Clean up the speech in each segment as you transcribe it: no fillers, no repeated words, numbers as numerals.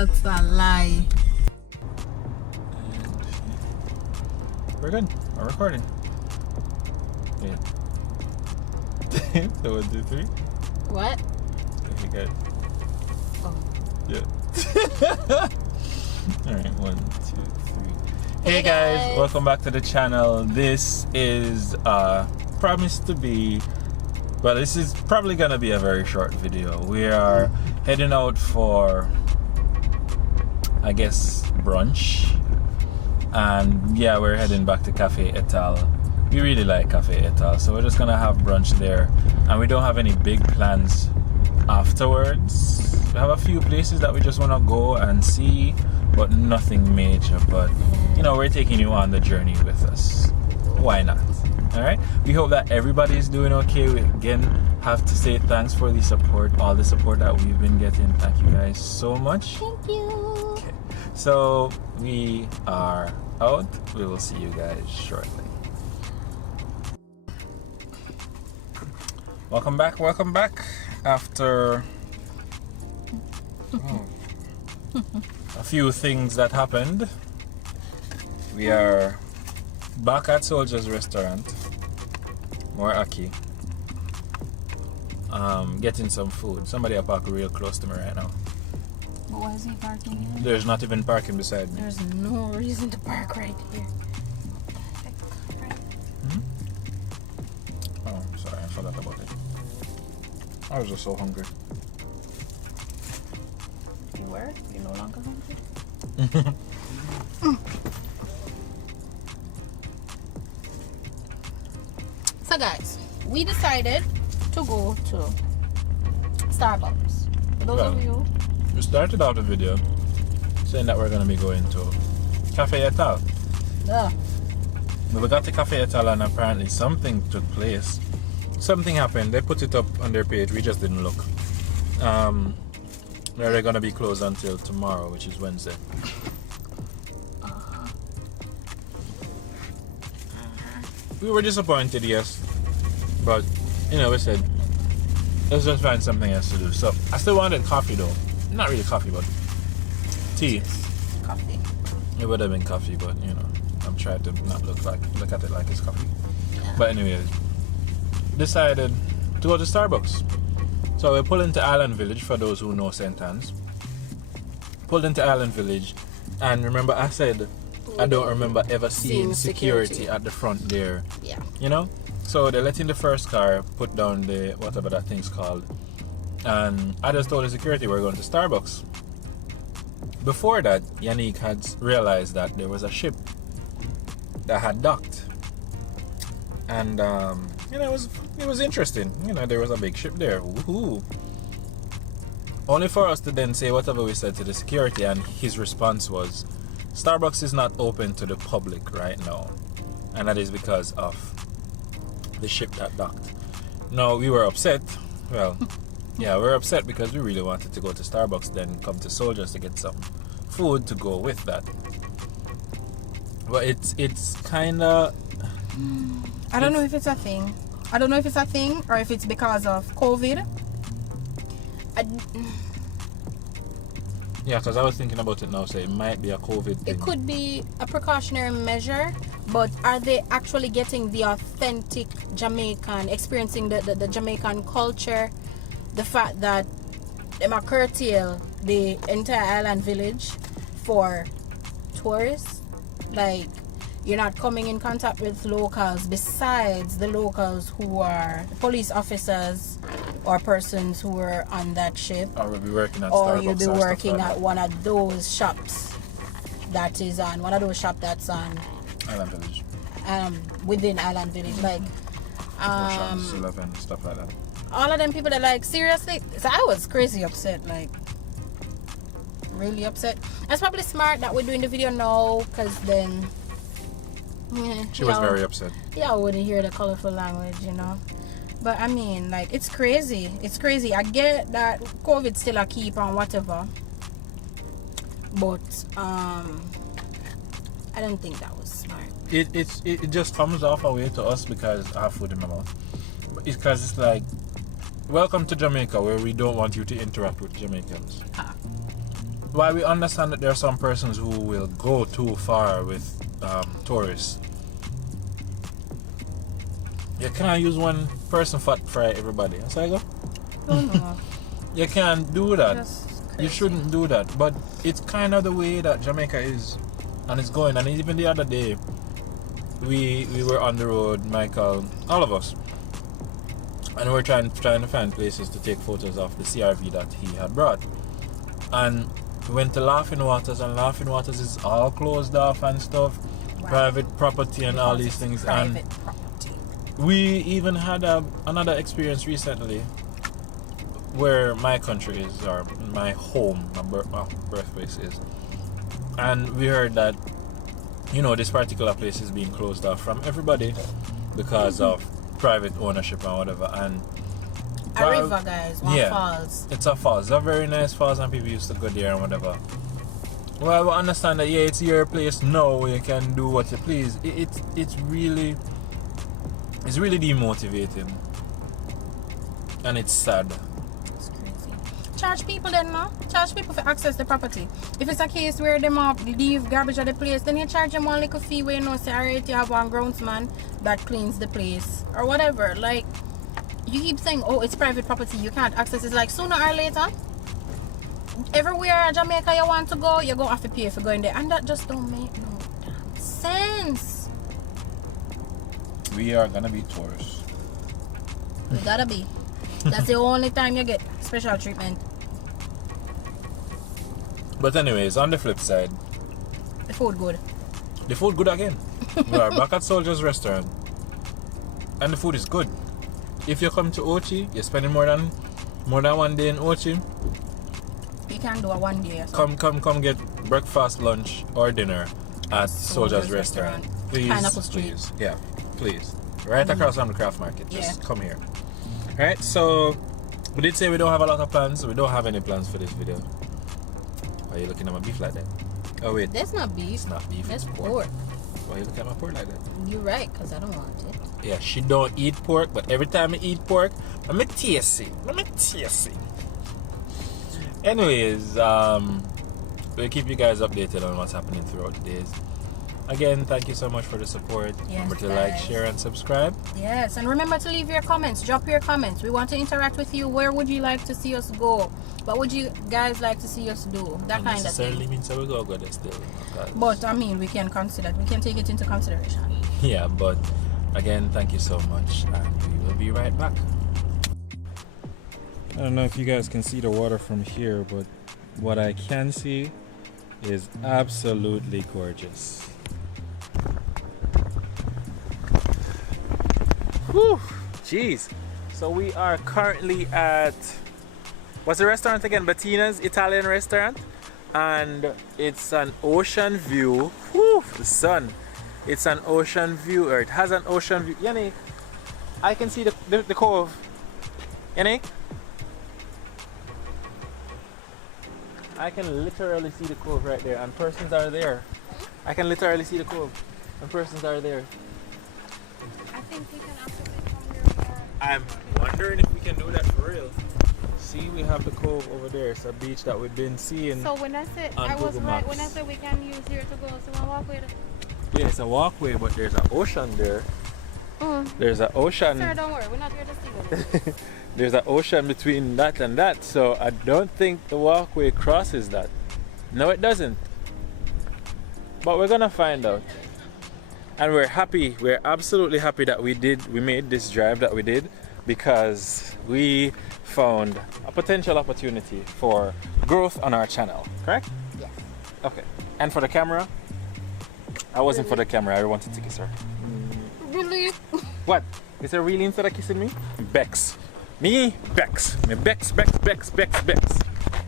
That's a lie. We're good. We're recording. Yeah. So 1, 2, 3. What? Okay, good. Oh. Yeah. Alright, 1, 2, 3. Hey guys, welcome back to the channel. This is promised to be, well, this is probably gonna be a very short video. We are heading out for, I guess, brunch. And yeah, we're heading back to Cafe Etal. We really like Cafe Etal, so we're just gonna have brunch there. And we don't have any big plans afterwards. We have a few places that we just wanna go and see, but nothing major. But you know, we're taking you on the journey with us. Why not? Alright? We hope that everybody's doing okay. We again have to say thanks for the support, all the support that we've been getting. Thank you guys so much. Thank you. Okay. So we are out. We will see you guys shortly. Welcome back after a few things that happened. We are back at Soldier's Restaurant, more Aki, getting some food. Somebody are parked real close to me right now. But why is he parking here? There's not even parking beside me. There's no reason to park right here. Oh, sorry, I forgot about it. I was just so hungry. You were? You're no longer hungry? So guys, we decided to go to Starbucks. For those of you, We started out the video saying that we're going to be going to Cafe Etal. ugh, But we got to Cafe Etal and apparently something took place. Something happened. They put it up on their page. We just didn't look. They're going to be closed until tomorrow, which is Wednesday. We were disappointed, yes. But, you know, we said, let's just find something else to do. So, I still wanted coffee though. Not really coffee, but tea. coffee. It would have been coffee, but, you know, I'm trying to not look at it like it's coffee. Yeah. But anyways, decided to go to Starbucks. So we pulled into Island Village, for those who know St. Anne's. Pulled into Island Village, and remember I said I don't remember ever seeing security at the front there. Yeah. You know? So they let in the first car, put down the whatever that thing's called, and I just told the security we're going to Starbucks. Before that, Yannick had realized that there was a ship that had docked. And you know, it was interesting. You know, there was a big ship there. Woohoo! Only for us to then say whatever we said to the security, and his response was, Starbucks is not open to the public right now, and that is because of the ship that docked. No, we were upset. Well, yeah, we were upset because we really wanted to go to Starbucks, then come to Soldiers to get some food to go with that. But it's kind of... I don't know if it's a thing. I don't know if it's a thing or if it's because of COVID. Yeah, because I was thinking about it now, so it might be a COVID thing. It could be a precautionary measure, but are they actually getting the authentic Jamaican, experiencing the Jamaican culture? The fact that they might curtail the entire island village for tourists, like you're not coming in contact with locals besides the locals who are police officers or persons who are on that ship, Or we'll be working at or Starbucks you'll be or working stuff like at one of those shops that is on one of those shops that's on that. Island Village. within Island Village, like Ocean's 11, stuff like that. all of them people that, like, seriously. So I was crazy upset, like really upset. It's probably smart that we're doing the video now, because then She was very upset. yeah, I wouldn't hear the colorful language, you know. But I mean, like, it's crazy. It's crazy. I get that COVID's still a keep on whatever, but I don't think that was smart. It just comes off a way to us because I have food in my mouth. It's because it's like, welcome to Jamaica, where we don't want you to interact with Jamaicans. while we understand that there are some persons who will go too far with tourists, you can't use one person for everybody. That's how I go. No. You can't do that. Just You crazy. shouldn't do that. But it's kind of the way that Jamaica is, and it's going. And even the other day, we were on the road, Michael, all of us, and we were trying to find places to take photos of the CRV that he had brought. And we went to Laughing Waters, and Laughing Waters is all closed off and stuff, Right. private property and all Because these it's things. Private And property. we even had another experience recently where my country is, or my home, my birthplace is. And we heard that, this particular place is being closed off from everybody because of private ownership and whatever. And A river, guys. One falls. it's a falls. It's a very nice falls, and people used to go there and whatever. Well, I understand that, it's your place now, you can do what you please. It's really demotivating. And it's sad. It's crazy. Charge people then, no? Charge people for access the property. If it's a case where them leave garbage at the place, then you charge them one little fee where you know, say, alright, you have one groundsman that cleans the place. Or whatever. Like, you keep saying, oh, it's private property, you can't access it. It's like, sooner or later, everywhere in Jamaica you want to go, you're going to have to pay for going there. And that just don't make no damn sense. We are gonna be tourists. You gotta be. That's the only time you get special treatment. But anyways, on the flip side, The food good. the food good again. We are back at Soldier's Restaurant, and the food is good. If you come to Ochi, you're spending more than 1 day in Ochi. You can do a one day or so. Come get breakfast, lunch, or dinner at Soldier's Soldier's Restaurant. Restaurant. Please, Pineapple Street. please, yeah, please. Right across from the craft market. Just Yeah. come here. Right. So we did say we don't have a lot of plans. We don't have any plans for this video. Why are you looking at my beef like that? Oh wait, That's not beef. it's not beef. That's It's pork. Why you looking at my pork like that? You're right, because I don't want it. Yeah, she don't eat pork, but every time I eat pork, I'm tasty. Anyways, we'll keep you guys updated on what's happening throughout the days. Again, thank you so much for the support. Yes, Remember to like, guys. share, and subscribe. Yes, and remember to leave your comments. Drop your comments. We want to interact with you. Where would you like to see us go? What would you guys like to see us do? That kind of necessarily thing. means that we go there still. Because- But I mean, we can consider. We can take it into consideration. yeah, but again, thank you so much, and we will be right back. I don't know if you guys can see the water from here, but what I can see is absolutely gorgeous. Whew, jeez. So we are currently at, what's the restaurant again? Bettina's Italian restaurant, and it's an ocean view. Whew, the sun. It's an ocean view, or it has an ocean view. Yannick, I can see the cove. Yannick? I can literally see the cove right there, and persons are there. I can literally see the cove, and persons are there. I think we can access it from where we are. I'm wondering if we can do that for real. See, we have the cove over there. It's a beach that we've been seeing. So when I said on I was Google right Maps. when I said we can use here to go, so I walk with it. Yeah, it's a walkway, but there's an ocean there. There's an ocean. Sir, don't worry, we're not here to steal it. There's an ocean between that and that, so I don't think the walkway crosses that. No, it doesn't. But we're gonna find out. And we're happy, we're absolutely happy that we made this drive that we did, because we found a potential opportunity for growth on our channel, correct? Yes. Okay. And for the camera? I wasn't for the camera, I wanted to kiss her. Really? What? Is there really instead of kissing me? Bex. Me? Bex. Me Bex.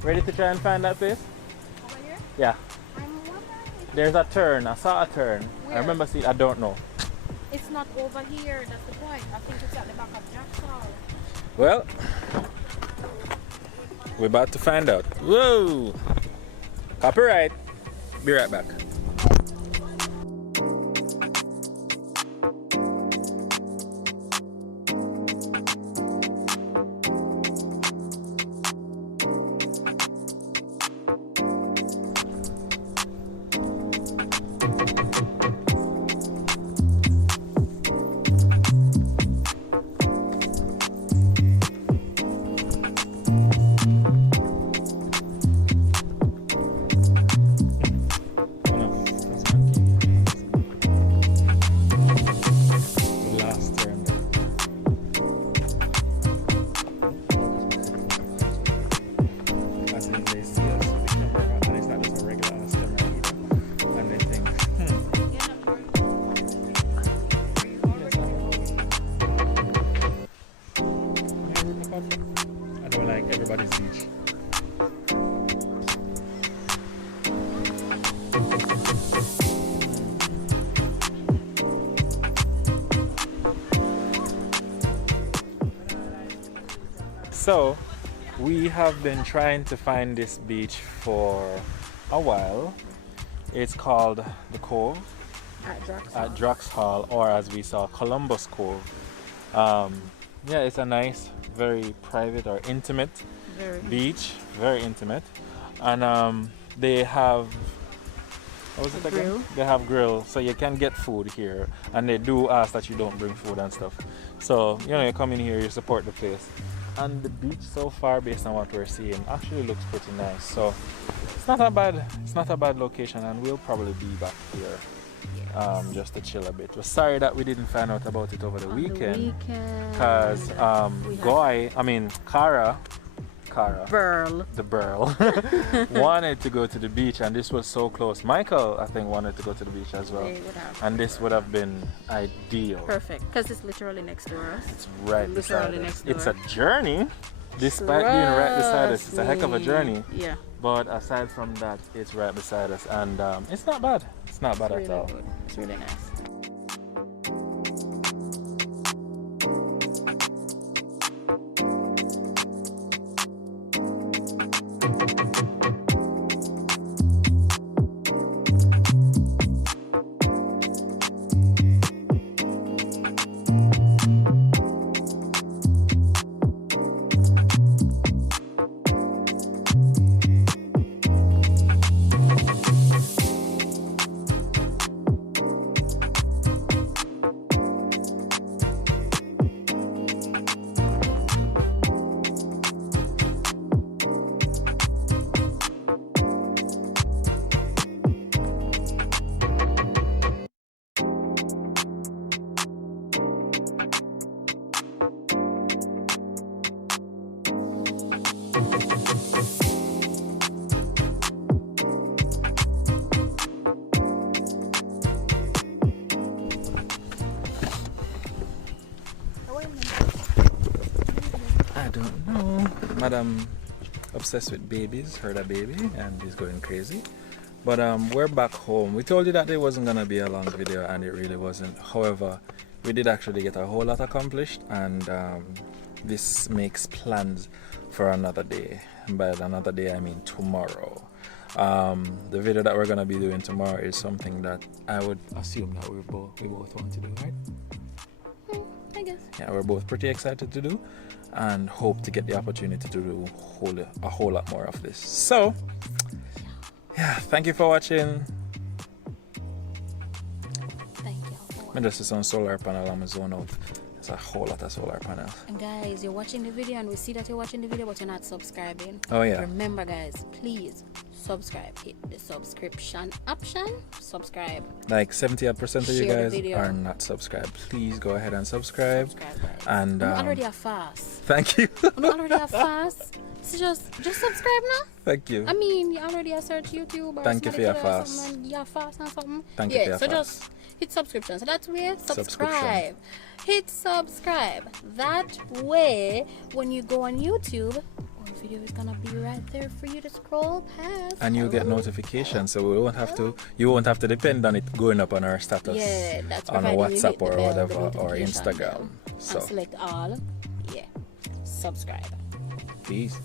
Ready to try and find that place? Over here? Yeah. I'm wondering if There's a turn. I saw a turn. I Where? remember seeing. I don't know. it's not over here, that's the point. I think it's at the back of Jackson. Well, we're about to find out. Whoa! Copyright. Be right back. So we have been trying to find this beach for a while. It's called the Cove at Draxhall, or as we saw, Columbus Cove. Yeah, it's a nice, very private or intimate beach, very intimate. And they have, what was it again? Grill. They have grill, so you can get food here, and they do ask that you don't bring food and stuff. So you know, you come in here, you support the place, and the beach so far, based on what we're seeing, actually looks pretty nice. So it's not a bad location, and we'll probably be back here just to chill a bit. We're sorry that we didn't find out about it over the weekend, because the Burl wanted to go to the beach, and this was so close. Michael, I think, wanted to go to the beach as well, and this would have been ideal. Perfect, because it's literally next door us. It's right beside literally us. next door. It's a journey, despite being right beside us. It's a heck of a journey. Yeah. But aside from that, it's right beside us, and it's not bad. It's not bad It's at all. really good. It's really nice. I don't know. Madam obsessed with babies, heard a baby, and is going crazy. But we're back home. We told you that it wasn't gonna be a long video, and it really wasn't. However, we did actually get a whole lot accomplished, and this makes plans for another day. By another day, I mean tomorrow. The video that we're gonna be doing tomorrow is something that I would assume that we both want to do, right? I guess. Yeah, we're both pretty excited to do, and hope to get the opportunity to do a whole lot more of this. So, yeah, thank you for watching. Thank you. I'm just some solar panel on my zone out. There's a whole lot of solar panels. And guys, you're watching the video, and we see that you're watching the video, but you're not subscribing. Oh yeah. Remember, guys, please subscribe. Hit the subscription option. Subscribe. Like 70% of you Share the guys video. are not subscribed. Please go ahead and subscribe. Subscribe, guys. And I'm already a fast. thank you. I'm already a fast. So just subscribe now. Thank you. I mean, you already a search YouTube. Or Thank you for your somebody fast. or something, you're fast or something. Thank you for your so fast. just hit subscription. So that way, Subscription. subscribe. Hit subscribe. That way, when you go on YouTube, our video is gonna be right there for you to scroll past. And you get Hello. notifications, so you won't have to depend on it going up on our status. Yeah, that's on provided you WhatsApp hit the or bell, the whatever, or notification Instagram. bell, So and select all. Yeah, subscribe. peace.